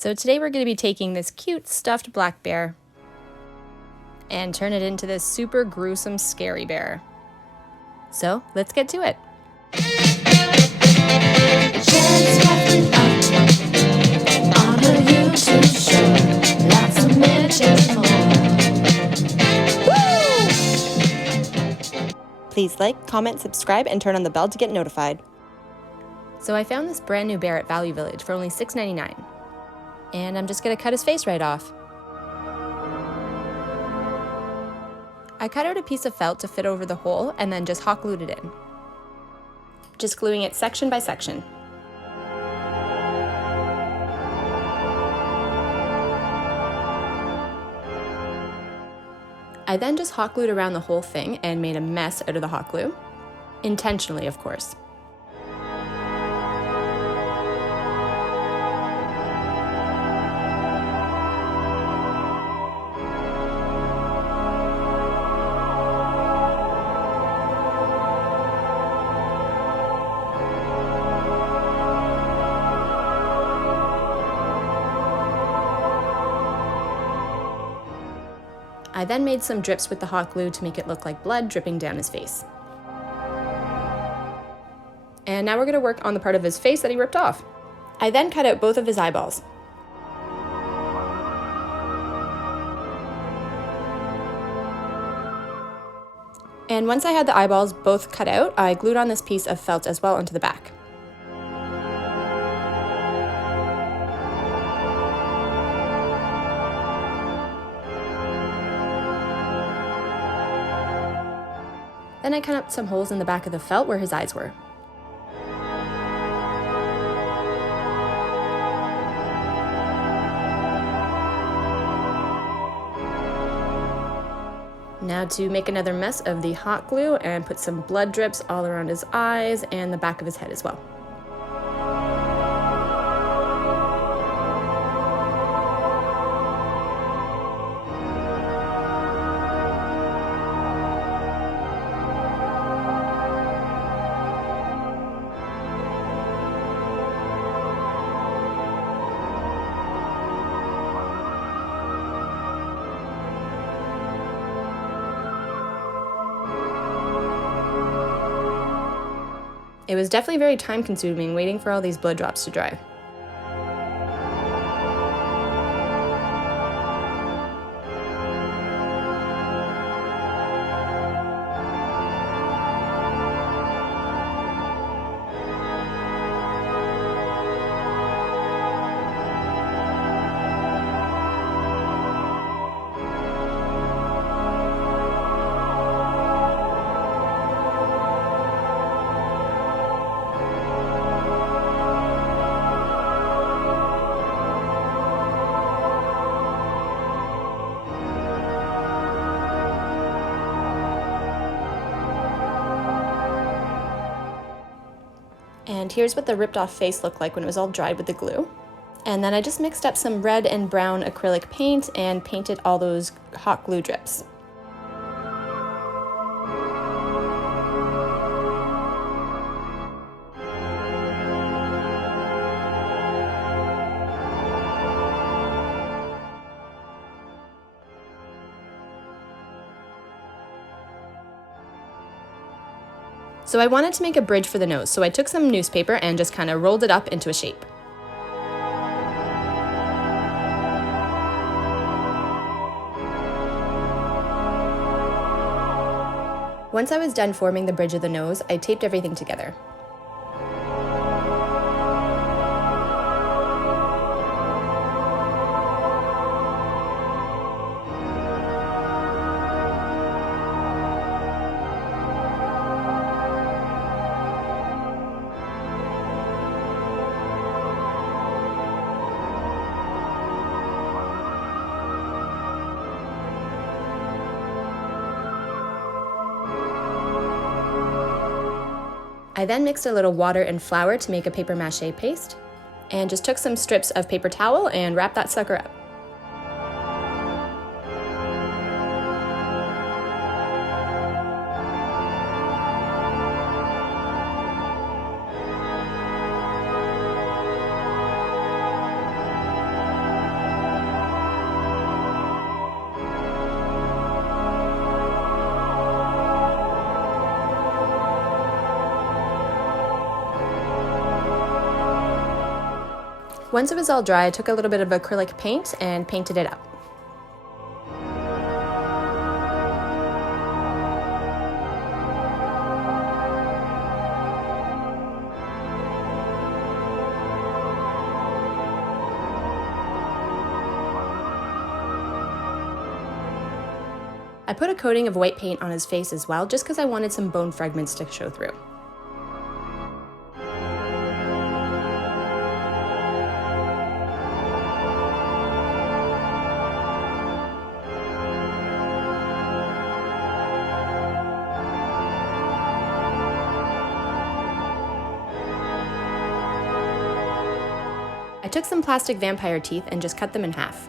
So today we're going to be taking this cute stuffed black bear and turn it into this super gruesome scary bear. So let's get to it. Please like, comment, subscribe, and turn on the bell to get notified. So I found this brand new bear at Value Village for only $6.99. And I'm just going to cut his face right off. I cut out a piece of felt to fit over the hole and then just hot glued it in. Just gluing it section by section. I then just hot glued around the whole thing and made a mess out of the hot glue. Intentionally, of course. I then made some drips with the hot glue to make it look like blood dripping down his face. And now we're going to work on the part of his face that he ripped off. I then cut out both of his eyeballs. And once I had the eyeballs both cut out, I glued on this piece of felt as well onto the back. Then I cut up some holes in the back of the felt where his eyes were. Now to make another mess of the hot glue and put some blood drips all around his eyes and the back of his head as well. It was definitely very time-consuming waiting for all these blood drops to dry. And here's what the ripped off face looked like when it was all dried with the glue. And then I just mixed up some red and brown acrylic paint and painted all those hot glue drips. So I wanted to make a bridge for the nose, so I took some newspaper and just kind of rolled it up into a shape. Once I was done forming the bridge of the nose, I taped everything together. I then mixed a little water and flour to make a paper mache paste, and just took some strips of paper towel and wrapped that sucker up. Once it was all dry, I took a little bit of acrylic paint and painted it up. I put a coating of white paint on his face as well, just because I wanted some bone fragments to show through. I took some plastic vampire teeth and just cut them in half.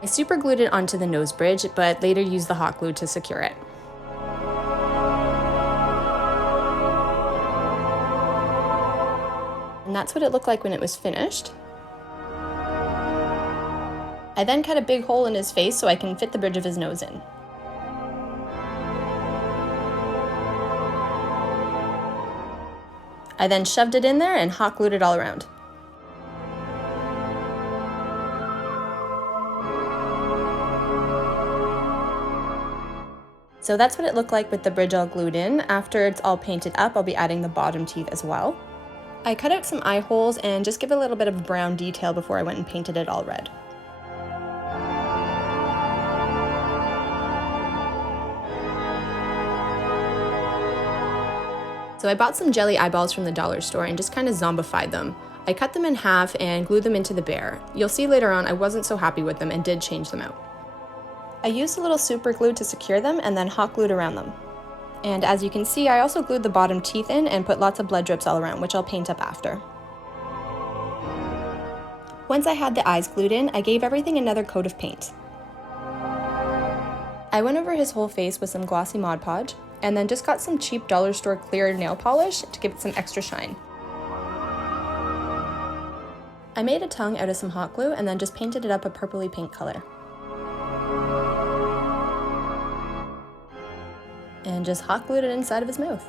I super glued it onto the nose bridge, but later used the hot glue to secure it. And that's what it looked like when it was finished. I then cut a big hole in his face so I can fit the bridge of his nose in. I then shoved it in there and hot glued it all around. So that's what it looked like with the bridge all glued in. After it's all painted up, I'll be adding the bottom teeth as well. I cut out some eye holes and just give it a little bit of brown detail before I went and painted it all red. So I bought some jelly eyeballs from the dollar store and just kind of zombified them. I cut them in half and glued them into the bear. You'll see later on I wasn't so happy with them and did change them out. I used a little super glue to secure them and then hot glued around them. And as you can see, I also glued the bottom teeth in and put lots of blood drips all around, which I'll paint up after. Once I had the eyes glued in, I gave everything another coat of paint. I went over his whole face with some glossy Mod Podge, and then just got some cheap dollar store clear nail polish to give it some extra shine. I made a tongue out of some hot glue and then just painted it up a purpley pink color. And just hot glued it inside of his mouth.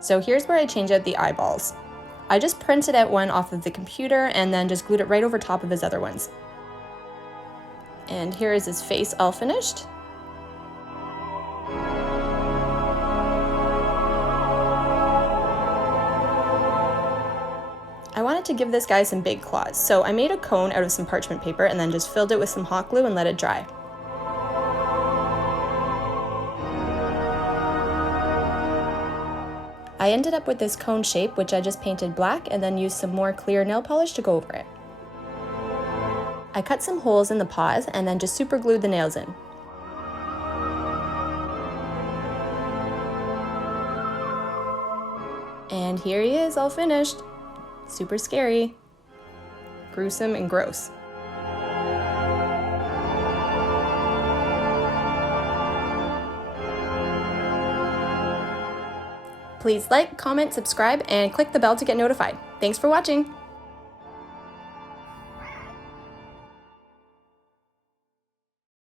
So here's where I change out the eyeballs. I just printed out one off of the computer and then just glued it right over top of his other ones. And here is his face all finished. I wanted to give this guy some big claws, so I made a cone out of some parchment paper and then just filled it with some hot glue and let it dry. I ended up with this cone shape, which I just painted black and then used some more clear nail polish to go over it. I cut some holes in the paws and then just super glued the nails in. And here he is, all finished. Super scary, gruesome, and gross. Please like, comment, subscribe, and click the bell to get notified. Thanks for watching!